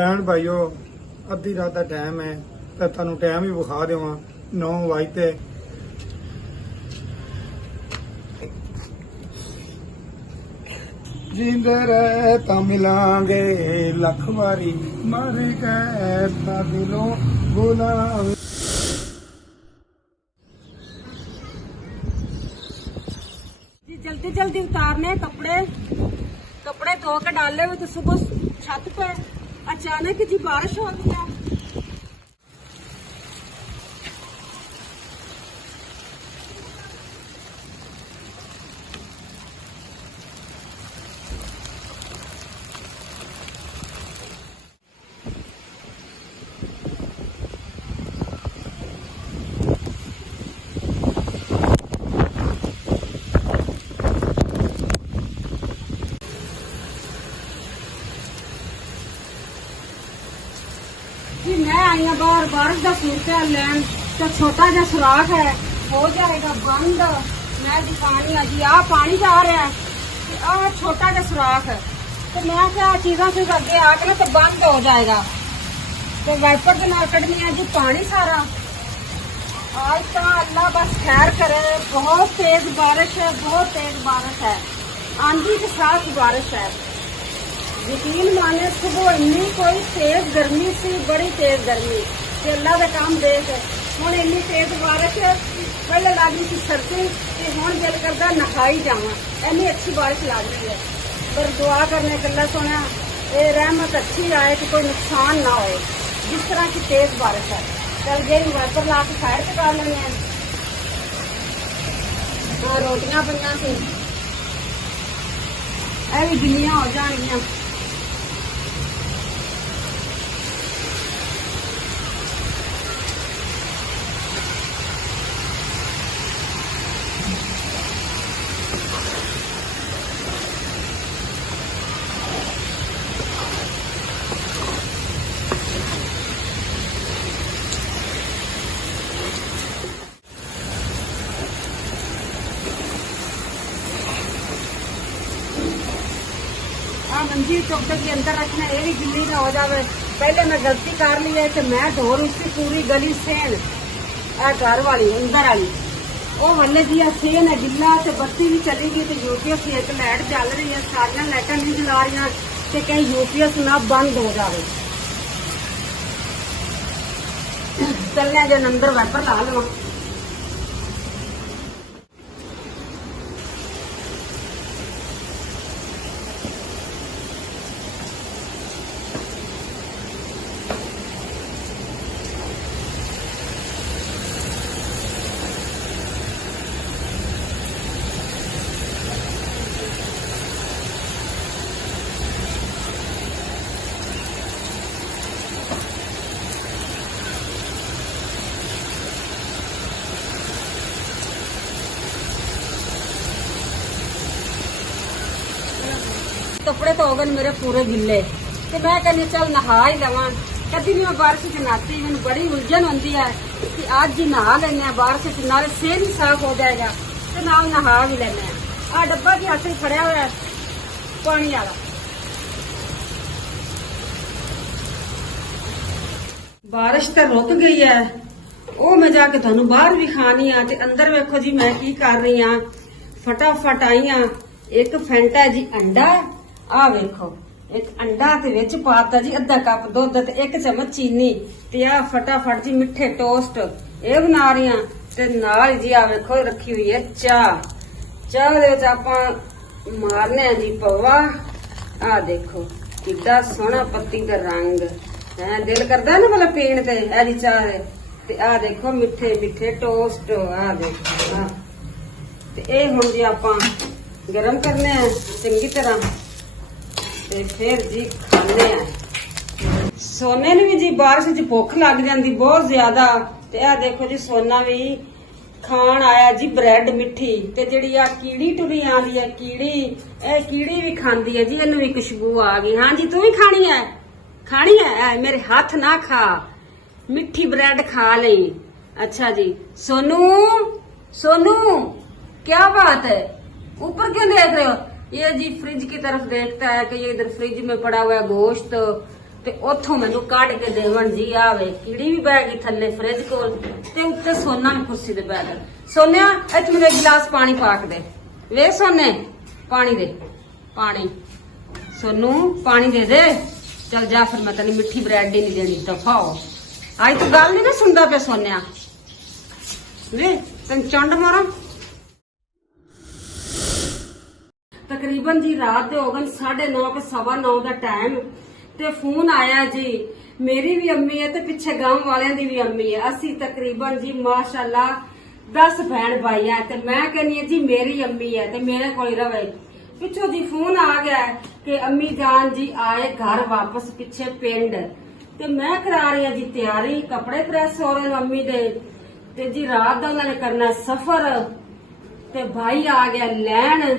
ਐਨ ਭਾਈਓ ਅੱਧੀ ਰਾਤ ਦਾ ਟਾਈਮ ਹੈ ਤਾਂ ਤੁਹਾਨੂੰ ਟਾਈਮ ਹੀ ਵਿਖਾ ਦੇਵਾਂ 9 ਵਜੇ ਜਿੰਦੇ ਰਹਿ ਤਾਂ ਮਿਲਾਂਗੇ ਲੱਖ ਵਾਰੀ ਮਰ ਗਏ ਤਾਂ ਦਿਲੋਂ ਭੁਲਾਵੇ। जल्दी जल्दी उतारने कपड़े कपड़े धो के डाले हुए तो सुबह छत पे अचानक जी बारिश हो गई है। जी मैं आई हूँ बाहर बारिश का सूरत लैन तो छोटा जा सुराख है हो जाएगा बंद। मैं जी पानी है जी आ पानी जा रहा है आ छोटा जा सुराख है तो मैं क्या चीजा से अगे आके ना तो बंद हो जाएगा तो वाइपर के नाल कटनी है जी पानी सारा। आज तो अल्लाह बस खैर करे। बहुत तेज बारिश है, बहुत तेज बारिश है, आंधी के साथ बारिश है। यकीन माने सुबह इन्नी कोई तेज गर्मी सी, बड़ी तेज गर्मी कि अल्लाह का काम देख हुण इन्नी तेज बारिश पहले लगनी सी सर्दी ते हुण दिल करदा नहाई जावां, इन्नी अच्छी बारिश लग रही है। पर दुआ करने अल्लाह सोना ये रहमत अच्छी आए कि कोई नुकसान ना हो जिस तरह की तेज बारिश है। चल गई वाइपर ला के साइड पे कर लेने हैं। रोटियां पईयां सी ਇਹ ਵੀ ਗਿੱਲੀਆਂ ਹੋ ਜਾਣਗੀਆਂ। मंजी चौके के अंदर रखना ये भी गिल्ली ना हो जाए। पहले मैं गलती कर ली है कि मैं धो उसकी पूरी गली सेन घर वाली अंदर वाली वो वाले जी सेन है गिला तो बत्ती भी चली गई तो यूपीएस की एक लाइट चल रही है, सारिया लाइटा नहीं जला रही तो कहीं यूपीएस ना बंद हो जाए। चलने जो अंदर वाइपर ला लवा। कपड़े तो हो गए मेरे पूरे गिले तो मैं कहनी चल नहा ही लवा। कभी भी मैं बारिश च नहाती मैंने बड़ी उलझन होती है कि आज ही नहा लेने बारिश च, नाले सेहत भी साफ हो जाएगा तो नाल नहा भी लेने। आ डब्बा भी हाथ खड़िया हुआ है पानी वाला। बारिश तो रुक गई है वो मैं जाके थानू बाहर भी खानी आ ते अंदर वेखो जी मैं की कर रही हाँ। फटाफट आई हाँ एक फैंटा जी अंडा आ वेखो एक अंडा ते विच पाता जी अद्धा कप दुध ते एक चम्मच चीनी ते आ फटाफट जी मिठे टोस्ट ये बना रही हाँ ते नाल जी आ वेखो रखी हुई है चाह दे विच आपां मारने आ जी पवा। आ देखो कितना सोहना पत्ती का रंग है, दिल करदा ना भला पीण ते ऐसी चाह ते आ देखो मिठे मिठे टोस्ट आ देखो। हाँ ते ए हुण जी आपां गरम करने चंगी तरह ते फिर जी खाने सोने ने भी जी बारिश च भुख लग जाती बहुत ज्यादा ते आ देखो जी सोना भी खान आया जी ब्रेड मिठी ते जिहड़ी आ कीड़ी टुरी आंदी है कीड़ी भी खांदी है जी, इन्हू भी खुशबू आ गई। हाँ जी तू भी खानी है मेरे हाथ ना खा, मिठी ब्रेड खा ले। अच्छा जी सोनू क्या बात है ऊपर क्यों देख रहे हो? ये जी फ्रिज की तरफ देखता है कि ये इधर फ्रिज में पड़ा हुआ है गोश्त ਤੇ ਉੱਥੋਂ ਮੈਨੂੰ ਕੱਢ ਕੇ ਦੇਵਣ ਜੀ ਆਵੇ ਕੀੜੀ ਵੀ ਬਹਿ ਗਈ ਥੱਲੇ ਫ੍ਰਿਜ ਕੋਲ ਤੇ ਉੱਤੇ ਸੋਨਾ ਵੀ ਕੁਰਸੀ ਤੇ ਬਹਿ ਗਿਆ। ਸੋਨਿਆ ਇੱਥੇ ਮੈਨੂੰ ਇੱਕ ਗਲਾਸ ਪਾਣੀ ਪਾ ਕੇ ਦੇ। ਵੇ ਸੋਨੇ ਪਾਣੀ ਦੇ, ਪਾਣੀ ਸੋਨੂੰ ਪਾਣੀ ਦੇ ਦੇ। ਚੱਲ ਜਾ ਫਿਰ, ਮੈਂ ਤੈਨੂੰ ਮਿੱਠੀ ਬ੍ਰੈਡ ਹੀ ਨਹੀਂ ਦੇਣੀ, ਦਫਾ ਹੋ। ਅੱਜ ਤੂੰ ਗੱਲ ਨਹੀਂ ਨਾ ਸੁਣਦਾ ਪਿਆ ਸੋਨਿਆ, ਵੇ ਤੈਨੂੰ ਚੰਡ ਮਾਰਾਂ। ਤਕਰੀਬਨ ਜੀ ਰਾਤ ਦੇ ਹੋ ਗਏ 9:30 ਕੇ 9:15 ਦਾ ਟਾਈਮ ਤੇ ਫੋਨ ਆਇਆ ਜੀ। ਮੇਰੀ ਵੀ ਅੰਮੀ ਹੈ ਤੇ ਪਿੱਛੇ ਗਾਂਵ ਵਾਲਿਆਂ ਦੀ ਵੀ ਅੰਮੀ ਹੈ। ਅਸੀਂ ਤਕਰੀਬਨ ਜੀ ਮਾਸ਼ਾਅੱਲਾ 10 ਭੈਣ ਭਾਈ ਹੈ ਤੇ ਮੈਂ ਕਹਿੰਦੀ ਹਾਂ ਜੀ ਮੇਰੀ ਅੰਮੀ ਹੈ ਤੇ ਮੇਰੇ ਕੋਲ ਹੀ ਰਵੇ। ਪਿੱਛੋਂ ਜੀ ਫੋਨ ਆ ਗਿਆ ਕਿ ਅੰਮੀ ਜਾਨ ਜੀ ਆਏ ਘਰ ਵਾਪਸ ਪਿੱਛੇ ਪਿੰਡ ਤੇ ਮੈਂ ਕਰਾ ਰਹੀ ਹਾਂ ਜੀ ਤਿਆਰੀ, ਕੱਪੜੇ ਪ੍ਰੈਸ ਹੋ ਰਹੇ ਨੇ ਅੰਮੀ ਦੇ ਤੇ ਜੀ ਰਾਤ ਦਾ ਉਹਨਾਂ ਨੇ ਕਰਨਾ ਸਫਰ ਤੇ ਭਾਈ ਆ ਗਿਆ ਲੈਣ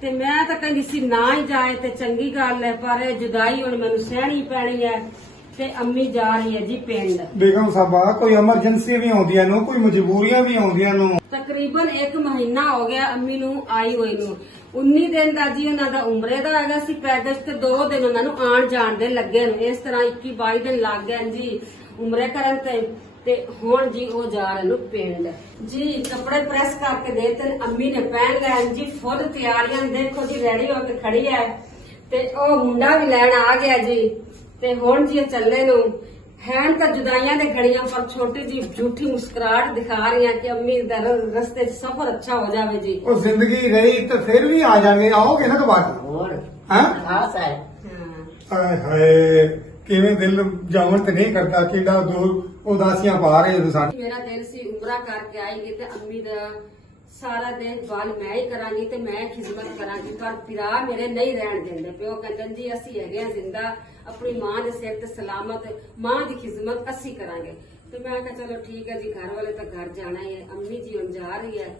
ਤੇ ਮੈਂ ਤਾਂ ਕਹਿੰਦੀ ਸੀ ਨਾ ਹੀ ਜਾਏ ਤੇ ਚੰਗੀ ਗੱਲ ਹੈ, ਪਰ ਇਹ ਜੁਦਾਈ ਹੁਣ ਮੈਨੂੰ ਸਹਿਣੀ ਪੈਣੀ ਹੈ ਤੇ ਅੰਮੀ ਜਾ ਰਹੀ ਹੈ ਜੀ ਪਿੰਡ। ਬੇਗਮ ਸਾਹਿਬਾ ਕੋਈ ਐਮਰਜੈਂਸੀ ਵੀ ਆਉਂਦੀਆਂ ਨੂੰ, ਕੋਈ ਮਜਬੂਰੀਆਂ ਵੀ ਆਉਂਦੀਆਂ ਨੂੰ। ਤਕਰੀਬਨ 1 ਮਹੀਨਾ ਹੋ ਗਿਆ ਅੰਮੀ ਨੂੰ ਆਈ ਹੋਈ ਨੂੰ। 19 ਦਿਨ ਦਾ ਜੀ ਉਹਨਾਂ ਦਾ ਉਮਰੇ ਦਾ ਹੈਗਾ ਸੀ ਪੈਕੇਜ ਤੇ 2 ਦਿਨ ਉਹਨਾਂ ਨੂੰ ਆਣ ਜਾਣ ਦੇ ਲੱਗੇ ਨੇ। ਇਸ ਤਰ੍ਹਾਂ 21-22 ਦਿਨ ਲੱਗ ਗਏ ਜੀ ਉਮਰੇ ਕਰਨ ਤੇ ਹੁਣ ਜੀ ਉਹ ਜਾ ਰਹੇ ਨੂੰ ਪਿੰਡ ਜੀ। ਕੱਪੜੇ ਪ੍ਰੈਸ ਕਰਕੇ ਦੇ ਤੇ ਅੰਮੀ ਨੇ ਪਹਿਨ ਲਏ ਜੀ। ਫੁੱਲ ਤਿਆਰੀਆਂ ਦੇਖੋ ਜੀ ਰੈਡੀ ਹੋ ਕੇ ਖੜੀ ਹੈ ਤੇ ਉਹ ਮੁੰਡਾ ਵੀ ਲੈਣ ਆ ਗਿਆ ਜੀ ਤੇ ਹੁਣ ਜੀ ਚੱਲੇ ਨੂੰ ਹੈਨ ਤਾਂ ਜੁਦਾਈਆਂ ਦੇ ਘੜੀਆਂ ਪਰ ਛੋਟੀ ਜੀ ਝੂਠੀ ਮੁਸਕਰਾਹਟ ਦਿਖਾ ਰਹੀਆਂ ਕਿ ਅੰਮੀ ਦਾ ਰਸਤੇ 'ਚ ਸਫ਼ਰ ਅੱਛਾ ਹੋ ਜਾਵੇ ਜੀ। ਉਹ ਜ਼ਿੰਦਗੀ ਰਹੀ ਤਾਂ ਫਿਰ ਵੀ ਆ ਜਾਣਗੇ, ਆਓਗੇ ਨਾ ਦੁਬਾਰਾ। ਹੋਰ ਹਾਂ ਖਾਸ ਹੈ। ਹਾਏ ਹਾਏ ਕਿਵੇਂ ਦਿਲ ਜਾਵਣ ਤੇ ਨਹੀਂ ਕਰਦਾ, ਕਿੰਨਾ ਦੂਰ ਉਦਾਸੀਆਂ ਪਾ ਰਹੇ ਹੋ ਸਾਡੇ। ਮੇਰਾ ਦਿਲ ਸੀ ਉਮਰਾ ਕਰਕੇ ਆਏਗੀ ਤੇ ਅੰਮੀ ਦਾ ਸਾਰਾ ਦੇਖਭਾਲ ਮੈਂ ਹੀ ਕਰਾਂਗੀ ਤੇ ਮੈਂ ਖਿਦਮਤ ਕਰਾਂਗੀ, ਪਰ ਪਿਰਾ ਮੇਰੇ ਨਹੀਂ ਰਹਿਣ ਦਿੰਦੇ ਪਿਓ। ਕਹਿੰਦੇ ਜੀ ਅਸੀਂ ਹੈਗੇ ਆ ਜ਼ਿੰਦਾ, ਆਪਣੀ ਮਾਂ ਦੇ ਸਿਰ ਤੇ ਸਲਾਮਤ, ਮਾਂ ਦੀ ਖਿਦਮਤ ਅਸੀਂ ਕਰਾਂਗੇ। ਤੇ ਮੈਂ ਕਿਹਾ ਚਲੋ ਠੀਕ ਹੈ ਜੀ, ਘਰ ਵਾਲੇ ਤਾਂ ਘਰ ਜਾਣਾ ਹੀ ਹੈ। ਅੰਮੀ ਜੀ ਹੁਣ ਜਾ ਰਹੀ ਹੈ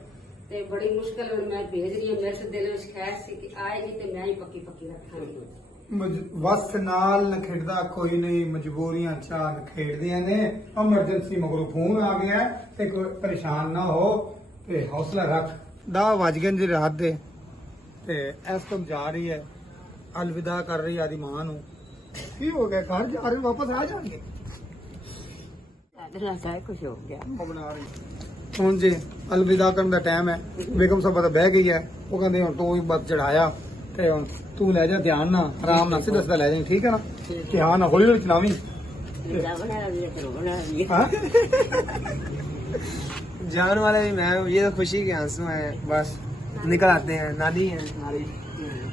ਤੇ ਬੜੀ ਮੁਸ਼ਕਲ ਹੁਣ ਮੈਂ ਭੇਜ ਰਹੀ ਹਾਂ। ਮੇਰੇ ਤੇ ਦਿਲ ਵਿੱਚ ਖੈਰ ਸੀ ਕਿ ਆਏਗੀ ਤੇ ਮੈਂ ਹੀ ਪੱਕੀ ਰੱਖਾਂਗੀ। ਵਸ ਨਾਲ ਨ ਖੇਡਦਾ ਕੋਈ ਨਹੀਂ, ਮਜਬੂਰੀਆਂ ਚਾਹ ਖੇਡਦੀਆਂ ਨੇ। ਐਮਰਜੈਂਸੀ ਮਗਰੋਂ ਫੋਨ ਆ ਗਿਆ ਤੇ ਕੋਈ ਪਰੇਸ਼ਾਨ ਨਾ ਹੋ ਤੇ ਹੌਸਲਾ ਰੱਖ। 10 ਵੱਜ ਗਏ ਜੀ ਰਾਤ ਦੇ ਤੇ ਇਸ ਤੋਂ ਜਾ ਰਹੀ ਹੈ, ਅਲਵਿਦਾ ਕਰ ਰਹੀ ਆਦੀ ਮਾਂ ਨੂੰ। ਕੀ ਹੋ ਗਿਆ, ਘਰ ਜਾ ਰਹੇ ਵਾਪਸ ਆ ਜਾਣਗੇ। ਸਾਡੇ ਨਾਲ ਸਾਰਾ ਕੁਝ ਹੋ ਗਿਆ। ਉਹ ਬਣਾ ਰਹੀ ਹੁਣ ਜੀ ਅਲਵਿਦਾ ਕਰਨ ਦਾ ਟਾਈਮ ਹੈ। ਬੇਗਮ ਸਾਹਿਬਾ ਤਾਂ ਬਹਿ ਗਈ ਹੈ। ਉਹ ਕਹਿੰਦੇ ਹੁਣ ਤੂੰ ਹੀ ਬੱਤ ਚੜਾਇਆ ਤੇ ਹੁਣ ਤੂੰ ਲੈ ਜਾ, ਧਿਆਨ ਨਾਲ ਆਰਾਮ ਨਾਲ ਸਿੱਧਾ ਸਿੱਧਾ ਲੈ ਜਾਈਂ, ਠੀਕ ਹੈ ਨਾ? ਕਿ ਹਾਂ ਨਾ ਹੌਲੀ ਹੌਲੀ ਚਲਾਵੀਂ। जान वाले भी मैं, ये तो खुशी के आंसू हैं, बस निकल आते हैं। नानी है हमारी,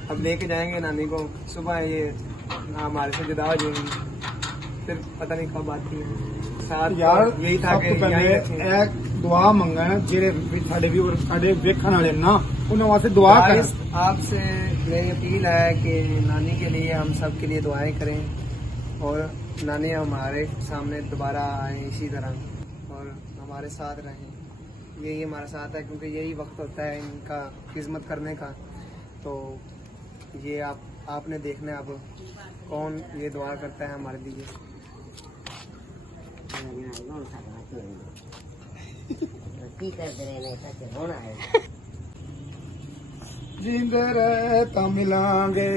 अब लेके जाएंगे नानी को। सुबह ये हमारे से जुदा हो जाएंगी, फिर पता नहीं कब आती है। साथ ਯਾਰ यही था ਸਭ कि ਤੋਂ ਪਹਿਲੇ यहीं रखेंगे। ਇਹ ਦੁਆ ਮੰਗਣ ਜਿਹੜੇ ਵੀ ਸਾਡੇ ਵੀਰ ਸਾਡੇ ਵੇਖਣ ਵਾਲੇ ਨਾ, ਉਹਨਾਂ ਵਾਸਤੇ ਦੁਆ ਕਰ। गाइस, आपसे मेरी अपील है कि नानी के लिए हम सब के लिए दुआएं करें और नानी हमारे सामने दोबारा आए इसी तरह और हमारे साथ रहें। यही हमारा साथ है, क्योंकि यही वक्त होता है इनका खिदमत करने का। तो ये आपने देखना है अब कौन ये दुआ करता है हमारे लिए। ਕੀ ਕਰਦੇ ਰਹੇ ਨੇ ਸੱਚ ਹੋਣਾ ਹੈ। ਜਿੰਦੇ ਰਹਿ ਤਾਂ ਮਿਲਾਂਗੇ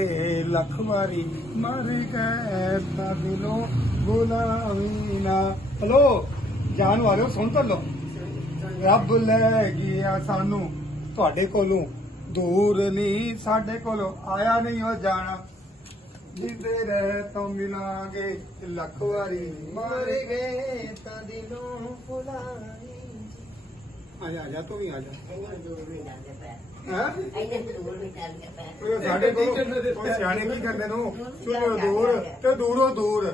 ਲੱਖ ਵਾਰੀ, ਮਰ ਗਏ ਤਾਂ ਦਿਲੋਂ ਬੁਲਾਵੀਂ ਨਾ। ਹਲੋ ਜਾਨ ਵਾਲਿਓ ਸੁਣ ਤਾਂ ਲਓ, ਰੱਬ ਲੈ ਗਿਆ ਸਾਨੂੰ ਤੁਹਾਡੇ ਕੋਲੋਂ, ਦੂਰ ਨਹੀਂ ਸਾਡੇ ਕੋਲੋਂ, ਆਇਆ ਨਹੀਂ ਉਹ ਜਾਣਾ। ਜਿੰਦੇ ਰਹਿ ਤਾਂ ਮਿਲਾਂਗੇ ਲੱਖ ਵਾਰੀ, ਮਰ ਗਏ ਤਾਂ ਦਿਲੋਂ ਬੁਲਾਵੀਂ। ਆ ਜਾ ਤੂੰ ਵੀ ਆ ਜਾ। ਇੰਨੇ ਦੂਰ ਨਹੀਂ ਜਾਂਦੇ ਪੈ, ਹੈਂ? ਇੰਨੇ ਦੂਰ ਨਹੀਂ ਜਾਂਦੇ ਪੈ। ਉਹ ਸਾਡੇ ਕੋਲ ਕੋਈ ਸਿਆਣੇ ਕੀ ਕਰਦੇ ਨੂੰ, ਸੁਣੋ ਦੂਰ ਤੇ ਦੂਰੋਂ ਦੂਰ,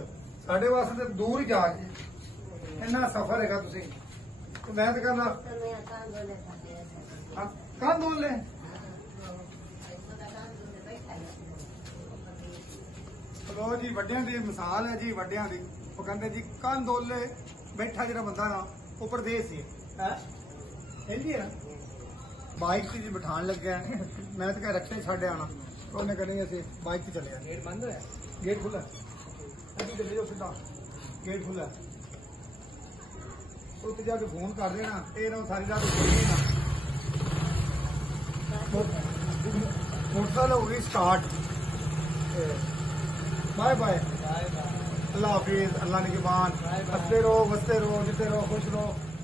ਸਾਡੇ ਵਾਸਤੇ ਤਾਂ ਦੂਰ ਹੀ ਜਾ ਕੇ ਇੰਨਾ ਸਫ਼ਰ ਹੈਗਾ। ਤੁਸੀਂ ਤੇ ਮੈਂ ਤਾਂ ਕਹਿੰਦਾ ਕੰਨ ਦੋਲ ਲੈ। ਲੋ ਜੀ ਵੱਡਿਆਂ ਦੀ ਮਿਸਾਲ ਹੈ ਜੀ, ਵੱਡਿਆਂ ਦੀ। ਉਹ ਕਹਿੰਦੇ ਜੀ ਕੰਨ ਦੋਲੇ ਬੈਠਾ ਜਿਹੜਾ ਬੰਦਾ ਨਾ ਉਹ ਪਰਦੇਸ ਸੀ ਹੈ ਨਾ। ਬਾਈਕ ਤੇ ਜੀ ਬਿਠਾਣ ਲੱਗਿਆ, ਮੈਂ ਤਾਂ ਕਹਿ ਰੱਖਿਆ ਛੱਡ ਆਣਾ। ਉਹਨੇ ਕਹਿੰਦੇ ਅਸੀਂ ਬਾਈਕ ਤੇ ਚੱਲੇ ਆ। ਗੇਟ ਬੰਦ ਹੋਇਆ, ਗੇਟ ਖੁੱਲਾ ਅੱਗੇ ਚੱਲੇ ਜਾਓ ਸਿੱਧਾ, ਗੇਟ ਖੁੱਲਾ। ਉੱਥੇ ਜਾ ਕੇ ਫੋਨ ਕਰ ਦੇਣਾ, ਇਹ ਨਾ ਸਾਰੀ ਰਾਤ ਉੱਠੇ ਨਾ। ਮੋਟਰਸਾਈਕਲ ਹੋ ਗਈ ਸਟਾਰਟ। Bye bye. अल्लाह हाफिज, अल्लाह निगहबान। हंसते रहो, बसते रहो, जीते रहो, खुश रहो।